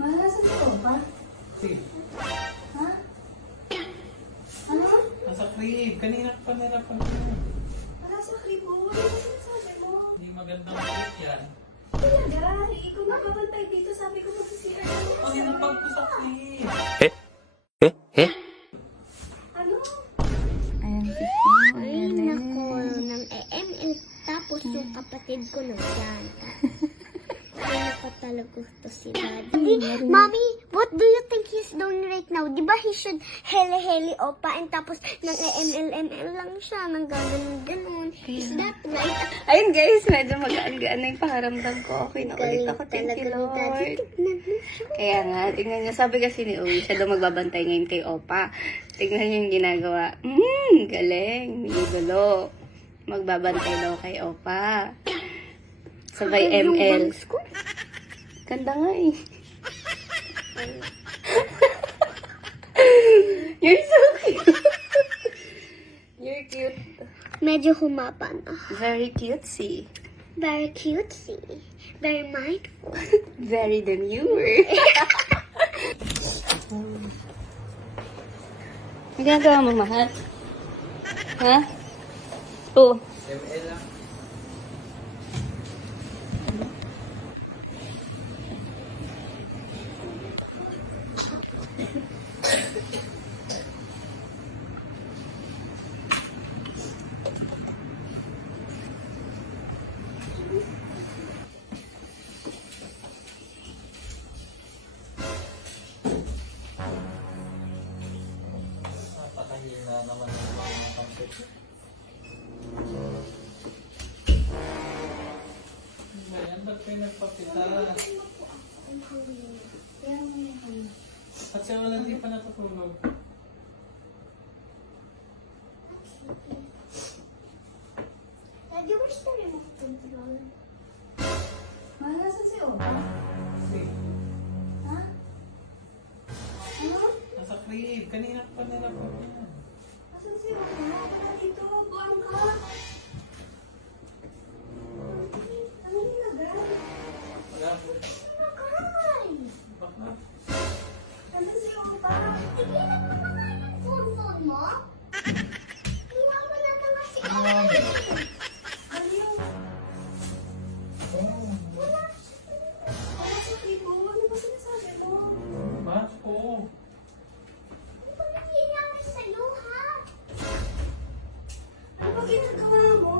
Nasa ko ba? Sige. Ha? Ano? Nasa crib. Kanina pa nila pa. Nasa kribo. Ano ba sinasabi mo? Hindi magandang trip yan. Talaga? Ikaw nakabantay dito. Sabi ko mag-CR na ako. Ang hinapag ko sa crib. Ano? Ayan si Po. Ay, nako, ng EML. Tapos yung kapatid ko nandyan. Ay, nako talaga to si Daddy. Mommy, what do you think he's doing right now? Di ba he should hele-hele opa and tapos ng EML lang siya, nang gano'n-gano'n. Is that right? Ayun guys, medyo magaan-gaan na yung pakiramdam ko. Okay na ulit ako. Thank Talaga you, ni Daddy. Lord. Tignan mo siya. Kaya nga, tingnan niyo. Sabi kasi ni Uwi, siya daw magbabantay ngayon kay Opa. Tingnan niyo yung ginagawa. Galing. Idolo. Magbabantay daw kay Opa. Sabay Yung ML. bangs ko. Ganda nga eh. You're so cute. You're cute. Medyo humaba na. Very cutesy. Very cutesy. Very mindful. Very demure. Ang ginagawa mo, mahal? Ha? Oh. ML lang. Napakahina naman ang mga concept. Ayan, ba't kayo nagpapita? At siya wala hindi pa natutulog. Daddy, where's the remote control? Nasa si Opa? Sige. Ha? Ano? Nasa crib. Kanina pa nila pa. Nasa si Opa? Wala dito. Buwan ka. Ano nilagay? Wala po. Nagay! Baka. Nasa si Opa? Tigilan mo na nga yung phone mo. Iwan mo na nga si Ano yung... Oh, Nasa kribo. Ano ba sinasabi mo? match ko. Ano ba nangyayari sa'yo, ha? Ano ba ginagawa mo?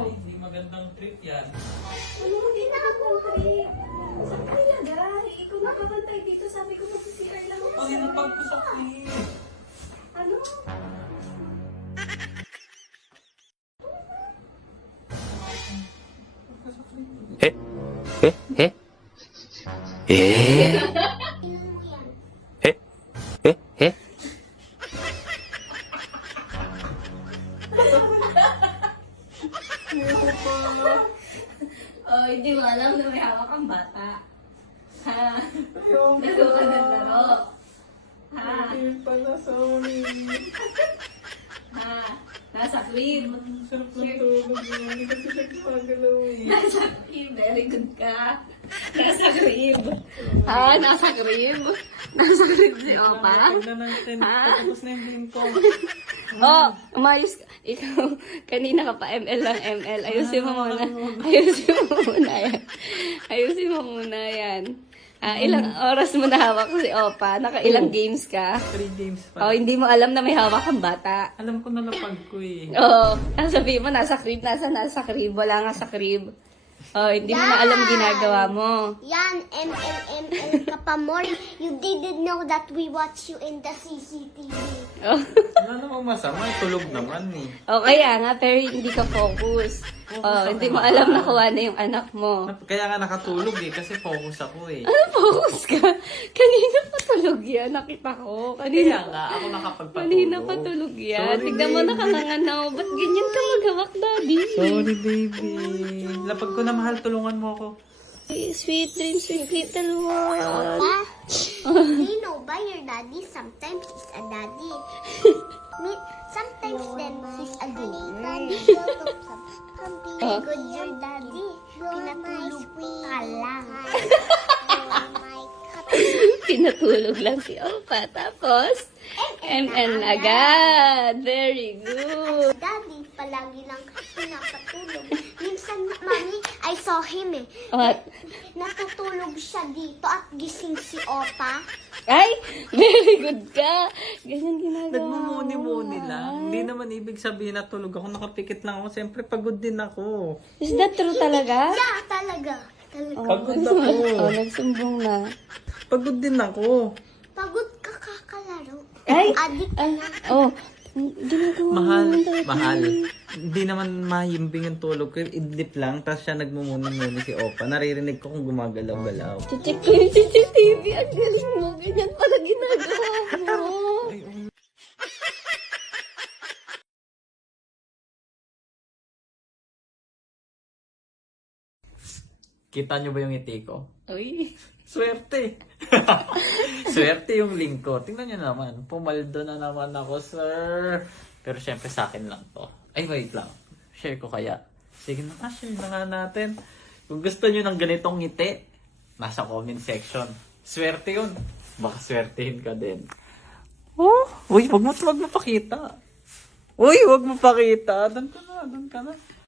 Ay, hindi magandang trip yan. Ano ba ginagawa mo? Saan ka nilagay? Ikaw nakabantay dito. Sabi ko mag-CR lang ako. Ang hinapag ko sa crib. Ano? Tingnan mo yan. Oh, hindi mo alam na may hawak ang bata. Ha? Yung Laro ka ng laro. Ha? Hindi pala, sorry. Ha? Nasa crib. Sarap ng tulog yun. Hindi kasi siya gumagalaw eh. Nasa crib. Very good ka. Nasa crib. Ha? Nasa crib. Nasa crib si Opa. Tignan natin. Tapos na yung game ko. Oh, umayos ka. Ikaw, kanina ka pa ML lang ML. Ayusin mo muna. Ayusin mo muna yan. Ayusin mo muna yan. Ilang oras mo na hawak si Opa? Nakailang games ka? 3 games Oh, pa. hindi mo alam na may hawak ang bata. Alam ko na lapag ko eh. Oo. Sabi mo, nasa crib. Nasa crib. Wala nga sa crib. Oh, hindi mo na alam ginagawa mo. Yan, ML ka pa more. You didn't know that we watch you in the CCTV. Oh. Wala namang masama. Tulog naman eh. Oh, kaya nga, pero hindi ka focus. Oh, hindi mo alam na kuha na yung anak mo. Kaya nga nakatulog eh. Kasi focus ako eh. Ano focus ka? Kanina pa tulog yan. Nakita ko. Kaya Kanina, nga ako nakapagpatulog. kanina pa tulog yan. Sorry, Tignan mo baby. nakanganganaw. Ba't ganyan ka maghawak, daddy? Sorry baby. Lapag ko na mahal. Tulungan mo ako. Sweet dreams, sweet little one. Pa, do you know ba your daddy sometimes he's a daddy? Sometimes then he's a daddy. Very good your daddy. Pinatulog ka lang. Pinatulog lang si Opa. Tapos, ML agad. Very good. Daddy, palagi lang pinapatulog. Minsan, Mami, I saw him eh. What? Natutulog siya dito at gising si Opa. Ay, very good ka. Ganyan ginagawa. Nagmumuni-muni lang. Hindi naman ibig sabihin na tulog ako. Nakapikit lang ako. Siyempre, pagod din ako. Is that true talaga? Yeah, talaga. Pagod ako. Oh, nagsumbong na. Pagod din ako. Pagod ka kakalaro. Ay! Adik Ay, oh, ginagawa Mahal, mo talaga. mahal. Hindi naman mahimbing yung tulog ko. Idlip lang. Tapos siya nagmumuni-muni si Opa. Naririnig ko kung gumagalaw-galaw. Check ko yung CCTV. Ang galing mo. Ganyan pala ginagawa mo. Kita nyo ba yung ngiti ko? Uy. Swerte. Swerte yung link ko. Tingnan nyo naman. Pumaldo na naman ako, sir. Pero syempre sa akin lang to. Ay, wait lang. Share ko kaya. Sige na, share na nga natin. Kung gusto nyo ng ganitong ngiti, nasa comment section. Swerte yun. Baka swertehin ka din. Oh, uy, wag mo pakita. Uy, wag mo pakita. Doon ka na, doon ka na.